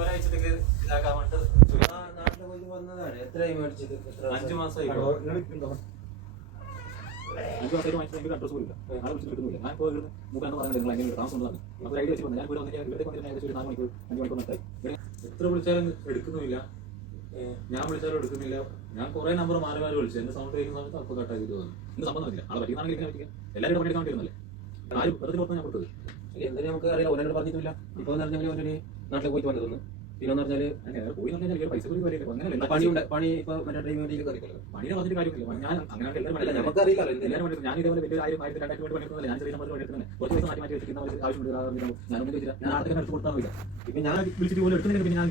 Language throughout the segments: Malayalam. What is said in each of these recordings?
ഒരാഴ്ചത്തേക്ക് ഇതാക്കാൻ വേണ്ടി നാട്ടിൽ പോയി വന്നതാണ്. എത്രയായി മേടിച്ചത്? 5 മാസമായി. 5 മാസമായിട്ട് എനിക്ക് അഡ്രസ് പോലില്ല. ആളെ വിളിച്ചിട്ട് കിട്ടുന്നില്ല. ഞാൻ ഇപ്പോൾ മൂക്കാന്ന് പറഞ്ഞത് നിങ്ങൾ അതിന് താമസം ഉള്ളതാണ്. അപ്പോൾ ഐഡിയ വെച്ച് വന്നത് ഞാൻ ഇവിടെ വന്നിട്ട് ഏകദേശം ഒരു 4 മണിക്കൂർ 5 മണിക്കൂർ നിർത്തായി. എത്ര വിളിച്ചാലും എടുക്കുന്നില്ല, ഞാൻ വിളിച്ചാലും എടുക്കുന്നില്ല. ഞാൻ കുറെ നമ്പർ മാറി മാറി വിളിച്ചു. എന്റെ സൗണ്ട് കഴിക്കുന്ന സമയത്ത് അപ്പോൾ കട്ടാക്കി തോന്നുന്നു. എന്ത് സംബന്ധം പറ്റില്ല. ആളെ പറ്റിയാണെങ്കിൽ ഇങ്ങനെ പറ്റില്ല. എല്ലാവരും പണിയെടുക്കാൻ വേണ്ടിയിരുന്നല്ലേ. ആരും വെറുതെ പുറത്ത് ഞാൻ കൊടുത്തത് എന്തിനും നമുക്ക് അറിയാം. ഓരോട് പറഞ്ഞിട്ടില്ല. ഇപ്പോൾ എന്ന് പറഞ്ഞാൽ ഒരു നാട്ടിൽ പോയിട്ട് വന്നതൊന്ന് പിന്നെ പറഞ്ഞാൽ പോയി പറഞ്ഞാൽ പൈസ പോയി വരിക അങ്ങനെ പണി ഇപ്പൊ മറ്റേ ഡ്രൈവിംഗ് അറിയില്ലല്ലോ. പണിയെ പറഞ്ഞിട്ട് കാര്യമില്ല. ഞാൻ അങ്ങനെ എല്ലാവരും നമുക്ക് അറിയില്ല. എല്ലാവരും ഞാൻ ഇതേപോലെ വലിയ 1000 1200 പണിയെടുക്കുന്നില്ല. ഞാൻ ചെറിയ നമ്പർ പണിയെടുക്കുന്നത് കുറച്ച് പൈസ മാറ്റി മാറ്റി വെച്ചിരിക്കുന്ന ആവശ്യമുണ്ട്. ഞാനൊന്നും ചോദിച്ചില്ല. ഞാൻ ആർക്കൊക്കെ എടുത്ത് കൊടുത്താൽ ഇപ്പൊ ഞാൻ വിളിച്ചിട്ട് പോലും എടുക്കുന്നില്ല. പിന്നെ ഞാൻ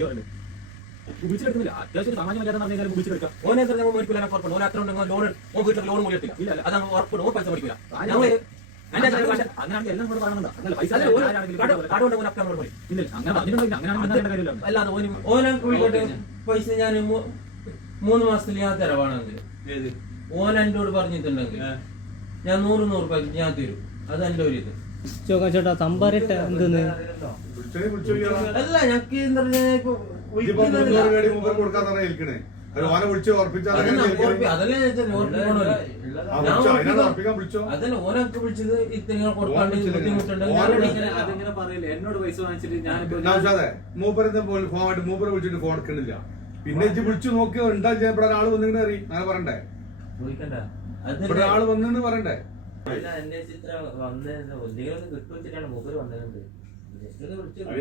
വിളിച്ചെടുക്കുന്നില്ല. അത്യാവശ്യം സാമാന്യ മര്യാദ പറഞ്ഞാൽ വിളിച്ചെടുക്കാം. ഓനെ മേടിക്കില്ല. ഓൻ അത്ര ഉണ്ടെങ്കിൽ ലോൺ വീട്ടിൽ ലോൺ കൂടി എടുത്തില്ല. ഇല്ല അത് ഉറപ്പിടും. ഓൻ പൈസ പഠിക്കില്ല. അല്ലാതെ പൈസ ഞാൻ 3 മാസത്തിൽ ഞാൻ തരവാണെങ്കിൽ ഓൻ എന്നോട് പറഞ്ഞിട്ടുണ്ടെങ്കിൽ ഞാൻ 100 രൂപ ഞാൻ തരും. അത് എന്റെ ഒരു ഇത് ചേട്ടാ സമ്പാരിട്ട എന്തെന്ന് അല്ല ഞങ്ങൾക്ക് എന്താ അതന്നെ ഓനൊക്കെ വിളിച്ചത് ഇത്ര കൊടുക്കാണ്ട് ബുദ്ധിമുട്ടുണ്ടെങ്കിൽ പറയില്ല. എന്നോട് പൈസ വാങ്ങിച്ചിട്ട് ഞാൻ മൂപ്പരെ വിളിച്ചിട്ട് ഫോൺ എടുക്കണില്ല. പിന്നെ വിളിച്ചു നോക്കി ഉണ്ടാ ഇവിടെ ഒരാള് വന്നിങ്ങനെ അറിയും അങ്ങനെ പറയണ്ടേ. ഇവിടെ ഒരാള് വന്നു പറയണ്ടേ. അന്വേഷിച്ചിട്ട് വന്ന് ഒന്നികളൊക്കെ കിട്ടുവെച്ചിട്ടാണ് മൂപ്പര് വന്നത്. വിളിച്ചു